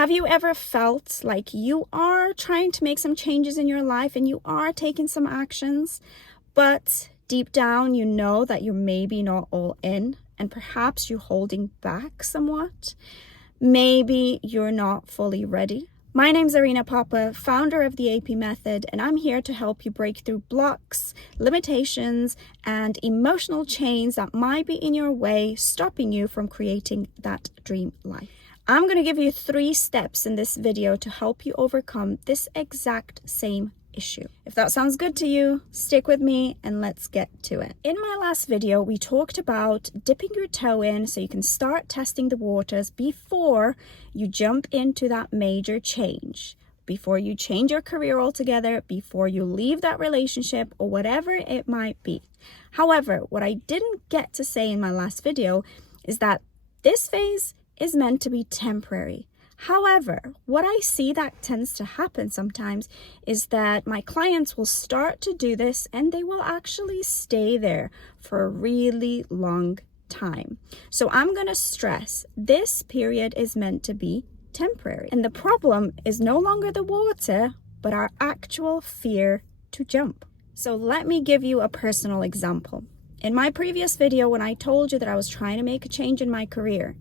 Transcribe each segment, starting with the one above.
Have you ever felt like you are trying to make some changes in your life and you are taking some actions, but deep down you know that you're maybe not all in and perhaps you're holding back somewhat? Maybe you're not fully ready. My name's Arina Papa, founder of the AP Method, and I'm here to help you break through blocks, limitations, and emotional chains that might be in your way, stopping you from creating that dream life. I'm going to give you 3 steps in this video to help you overcome this exact same issue. If that sounds good to you, stick with me and let's get to it. In my last video, we talked about dipping your toe in so you can start testing the waters before you jump into that major change, before you change your career altogether, before you leave that relationship or whatever it might be. However, what I didn't get to say in my last video is that this phase is meant to be temporary. However, what I see that tends to happen sometimes is that my clients will start to do this and they will actually stay there for a really long time. So I'm going to stress this period is meant to be temporary. And the problem is no longer the water, but our actual fear to jump. So let me give you a personal example. In my previous video, when I told you that I was trying to make a change in my career,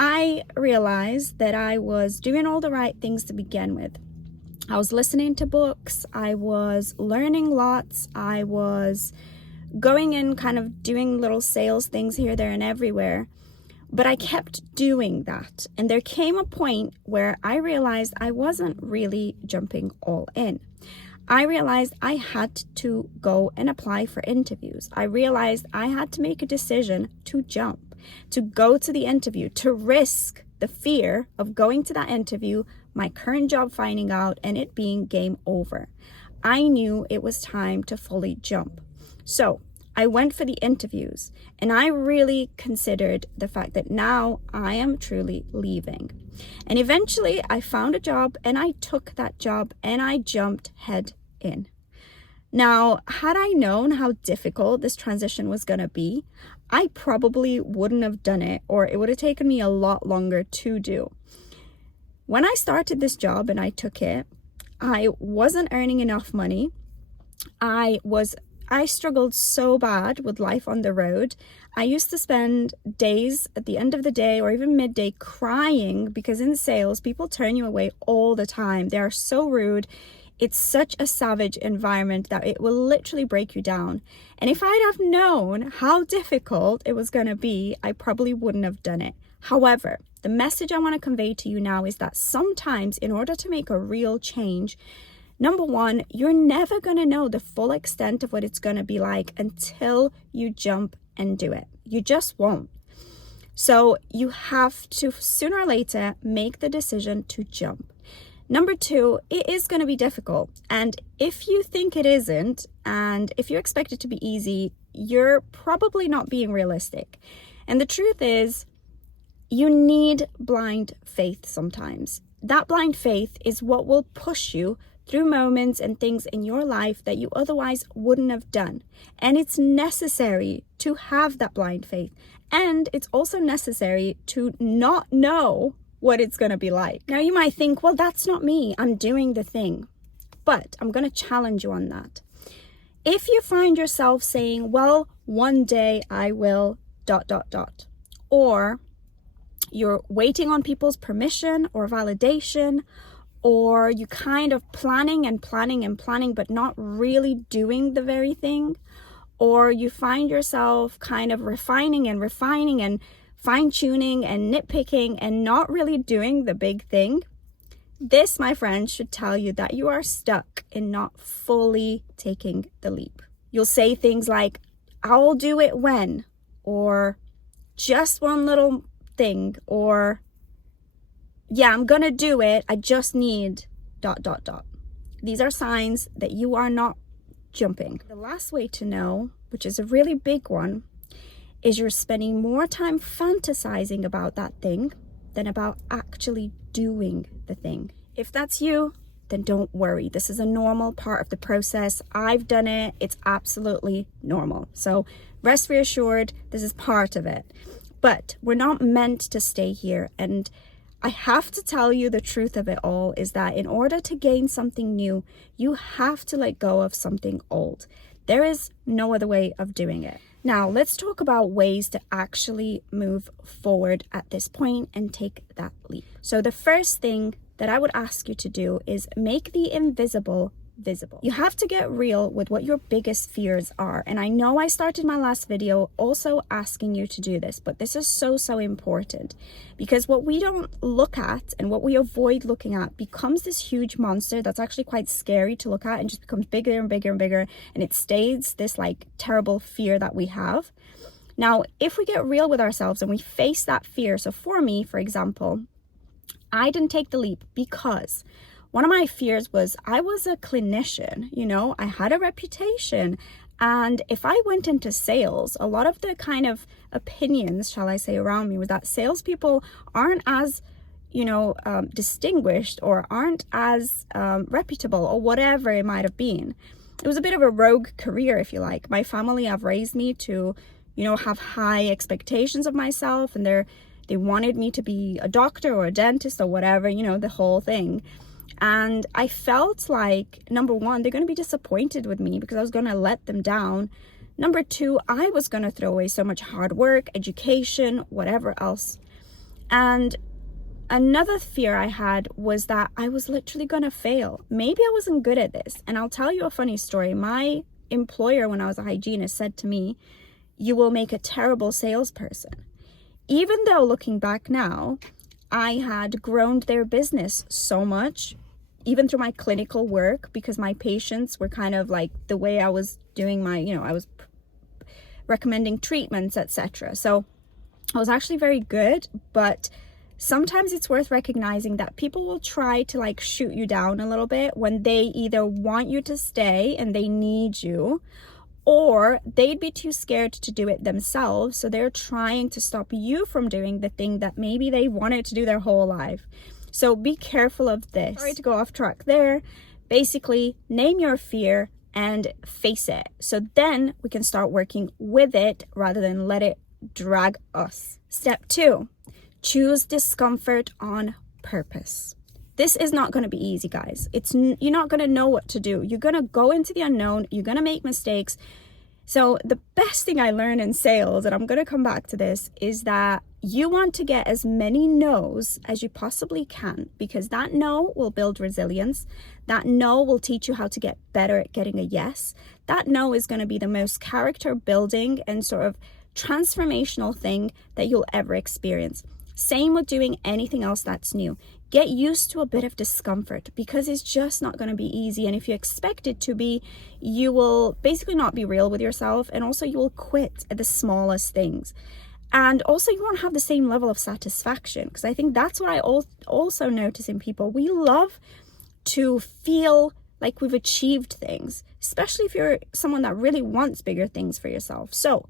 I realized that I was doing all the right things to begin with. I was listening to books, I was learning lots, I was going in kind of doing little sales things here, there, and everywhere. But I kept doing that. And there came a point where I realized I wasn't really jumping all in. I realized I had to go and apply for interviews. I realized I had to make a decision to jump, to go to the interview, to risk the fear of going to that interview, my current job finding out, and it being game over. I knew it was time to fully jump. So I went for the interviews and I really considered the fact that now I am truly leaving. And eventually I found a job and I took that job and I jumped head in. Now, had I known how difficult this transition was going to be, I probably wouldn't have done it, or it would have taken me a lot longer to do. When I started this job and I took it, I wasn't earning enough money. I struggled so bad with life on the road. I used to spend days at the end of the day or even midday crying because in sales, people turn you away all the time. They are so rude. It's such a savage environment that it will literally break you down. And if I'd have known how difficult it was going to be, I probably wouldn't have done it. However, the message I want to convey to you now is that sometimes in order to make a real change, number one, you're never going to know the full extent of what it's going to be like until you jump and do it. You just won't. So you have to sooner or later make the decision to jump. Number 2, it is going to be difficult. And if you think it isn't, and if you expect it to be easy, you're probably not being realistic. And the truth is, you need blind faith sometimes. That blind faith is what will push you through moments and things in your life that you otherwise wouldn't have done. And it's necessary to have that blind faith. And it's also necessary to not know what it's going to be like. Now you might think, well, that's not me. I'm doing the thing. But I'm going to challenge you on that. If you find yourself saying, well, one day I will ... or you're waiting on people's permission or validation, or you kind of planning but not really doing the very thing, or you find yourself kind of refining and fine-tuning and nitpicking and not really doing the big thing, this, my friends, should tell you that you are stuck in not fully taking the leap. You'll say things like, I'll do it when, or just one little thing, or yeah, I'm gonna do it, I just need ... These are signs that you are not jumping. The last way to know, which is a really big one, is you're spending more time fantasizing about that thing than about actually doing the thing. If that's you, then don't worry. This is a normal part of the process. I've done it. It's absolutely normal. So rest reassured, this is part of it. But we're not meant to stay here. And I have to tell you the truth of it all is that in order to gain something new, you have to let go of something old. There is no other way of doing it. Now, let's talk about ways to actually move forward at this point and take that leap. So the first thing that I would ask you to do is make the invisible visible. You have to get real with what your biggest fears are. And I know I started my last video also asking you to do this, but this is so important, because what we don't look at and what we avoid looking at becomes this huge monster that's actually quite scary to look at and just becomes bigger and bigger and bigger. And it stays this like terrible fear that we have. Now, if we get real with ourselves and we face that fear. So for me, for example, I didn't take the leap because one of my fears was I was a clinician, you know, I had a reputation. And if I went into sales, a lot of the kind of opinions, shall I say, around me was that salespeople aren't as, you know, distinguished or aren't as reputable or whatever it might have been. It was a bit of a rogue career, if you like. My family have raised me to, you know, have high expectations of myself, and they wanted me to be a doctor or a dentist or whatever, you know, the whole thing. And I felt like, number one, they're going to be disappointed with me because I was going to let them down. Number two, I was going to throw away so much hard work, education, whatever else. And another fear I had was that I was literally going to fail. Maybe I wasn't good at this. And I'll tell you a funny story. My employer, when I was a hygienist, said to me, "You will make a terrible salesperson." Even though looking back now, I had grown their business so much, even through my clinical work, because my patients were kind of like the way I was doing my, you know, I was recommending treatments, etc. So I was actually very good, but sometimes it's worth recognizing that people will try to like shoot you down a little bit when they either want you to stay and they need you, or they'd be too scared to do it themselves. So they're trying to stop you from doing the thing that maybe they wanted to do their whole life. So be careful of this. Sorry to go off track there. Basically, name your fear and face it. So then we can start working with it rather than let it drag us. Step 2, choose discomfort on purpose. This is not going to be easy, guys. You're not going to know what to do. You're going to go into the unknown. You're going to make mistakes. So the best thing I learned in sales, and I'm going to come back to this, is that you want to get as many no's as you possibly can, because that no will build resilience. That no will teach you how to get better at getting a yes. That no is going to be the most character building and sort of transformational thing that you'll ever experience. Same with doing anything else that's new. Get used to a bit of discomfort, because it's just not going to be easy. And if you expect it to be, you will basically not be real with yourself. And also you will quit at the smallest things. And also you won't have the same level of satisfaction, because I think that's what I also notice in people. We love to feel like we've achieved things, especially if you're someone that really wants bigger things for yourself. So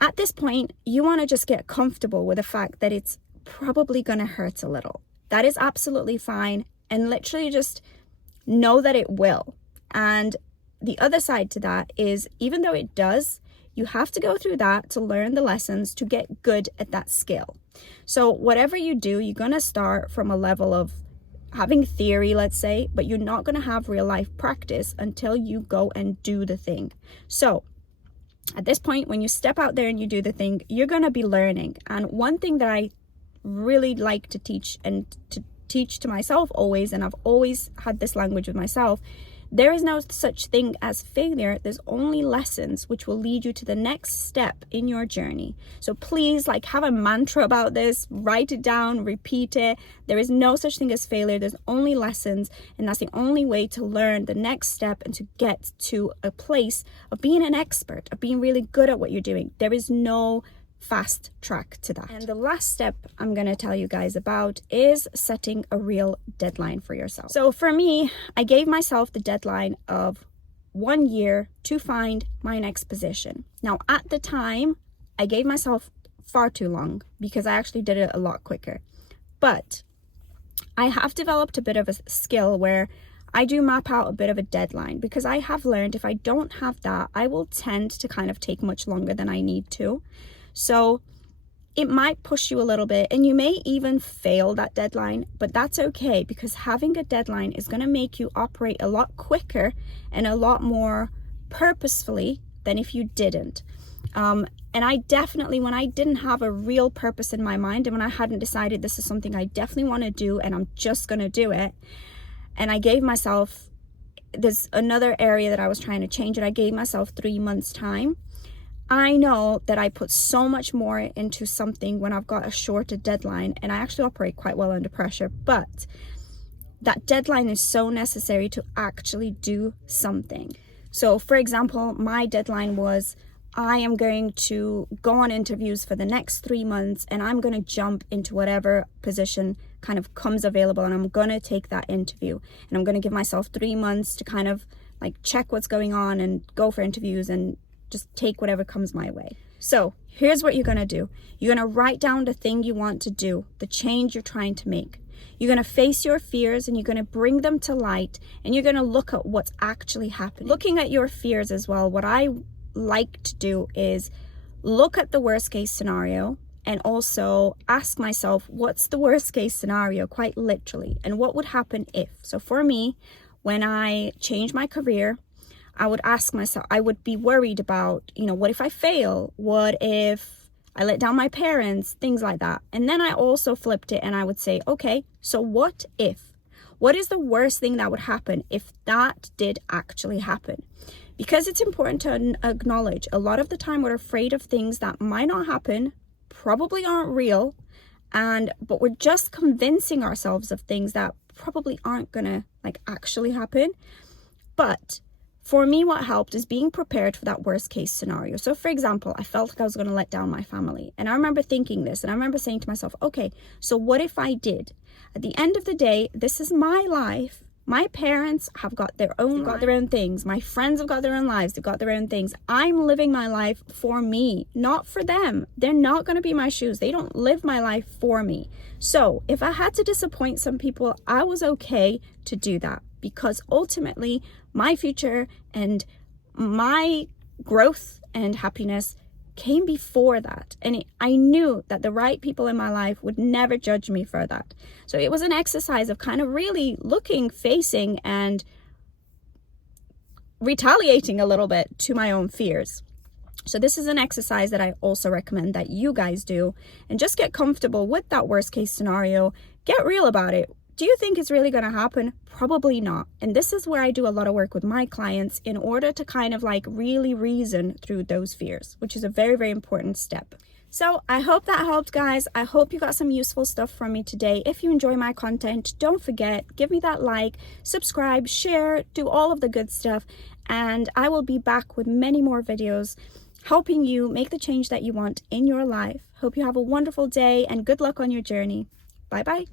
at this point, you want to just get comfortable with the fact that it's probably going to hurt a little. That is absolutely fine. And literally just know that it will. And the other side to that is, even though it does, you have to go through that to learn the lessons to get good at that skill. So whatever you do, you're going to start from a level of having theory, let's say, but you're not going to have real life practice until you go and do the thing. So at this point, when you step out there and you do the thing, you're going to be learning. And one thing that I really like to teach, and to teach to myself always, and I've always had this language with myself, there is no such thing as failure. There's only lessons which will lead you to the next step in your journey. So please, like, have a mantra about this, write it down, repeat it. There is no such thing as failure. There's only lessons, and that's the only way to learn the next step and to get to a place of being an expert, of being really good at what you're doing. There is no fast track to that. And the last step I'm going to tell you guys about is setting a real deadline for yourself. So for me, I gave myself the deadline of 1 year to find my next position. Now, at the time, I gave myself far too long, because I actually did it a lot quicker. But I have developed a bit of a skill where I do map out a bit of a deadline, because I have learned if I don't have that, I will tend to kind of take much longer than I need to. So it might push you a little bit and you may even fail that deadline, but that's okay, because having a deadline is going to make you operate a lot quicker and a lot more purposefully than if you didn't. And I definitely, when I didn't have a real purpose in my mind, and when I hadn't decided this is something I definitely want to do and I'm just going to do it, and I gave myself, there's another area that I was trying to change, and I gave myself 3 months time. I know that I put so much more into something when I've got a shorter deadline, and I actually operate quite well under pressure, but that deadline is so necessary to actually do something. So for example, my deadline was, I am going to go on interviews for the next 3 months, and I'm going to jump into whatever position kind of comes available, and I'm going to take that interview, and I'm going to give myself 3 months to kind of like check what's going on and go for interviews and just take whatever comes my way. So here's what you're going to do. You're going to write down the thing you want to do, the change you're trying to make. You're going to face your fears and you're going to bring them to light, and you're going to look at what's actually happening. Looking at your fears as well, what I like to do is look at the worst case scenario and also ask myself, what's the worst case scenario, quite literally, and what would happen if. So for me, when I changed my career, I would ask myself, I would be worried about, what if I fail? What if I let down my parents? Things like that. And then I also flipped it and I would say, okay, so what if? What is the worst thing that would happen if that did actually happen? Because it's important to acknowledge a lot of the time we're afraid of things that might not happen, probably aren't real, but we're just convincing ourselves of things that probably aren't gonna actually happen. But for me, what helped is being prepared for that worst case scenario. So for example, I felt like I was going to let down my family. And I remember thinking this, and I remember saying to myself, okay, so what if I did? At the end of the day, this is my life. My parents have got their own things. My friends have got their own lives. They've got their own things. I'm living my life for me, not for them. They're not going to be my shoes. They don't live my life for me. So if I had to disappoint some people, I was okay to do that, because ultimately my future and my growth and happiness came before that. And I knew that the right people in my life would never judge me for that. So it was an exercise of kind of really looking, facing, and retaliating a little bit to my own fears. So this is an exercise that I also recommend that you guys do, and just get comfortable with that worst case scenario. Get real about it. Do you think it's really going to happen? Probably not. And this is where I do a lot of work with my clients in order to kind of really reason through those fears, which is a very, very important step. So I hope that helped, guys. I hope you got some useful stuff from me today. If you enjoy my content, don't forget, give me that like, subscribe, share, do all of the good stuff. And I will be back with many more videos helping you make the change that you want in your life. Hope you have a wonderful day and good luck on your journey. Bye-bye.